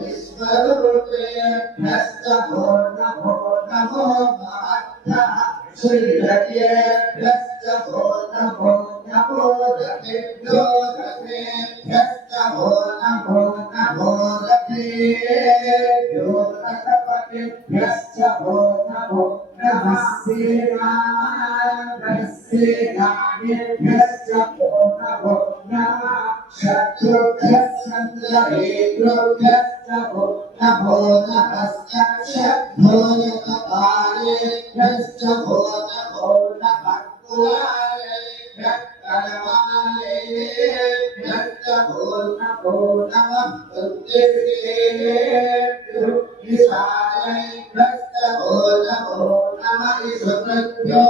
विश्वरूपे नश्च भो नमो नमो महत्तः श्रीरते नश्च भो नमो नमो रतेभ्यो रतेभ्यश्च भो नमो रतेभ्यो रतपतिभ्यश्च भो नमो नमः सेनाभ्यश्च भो नमो नमः शत्रुभ्यश्च भो नमो नमश्च भोजकालेभ्यश्च भो नमः कुलालेभ्यश्च भो नमः विशालेभ्यश्च भो नमः ईश्वरेभ्यो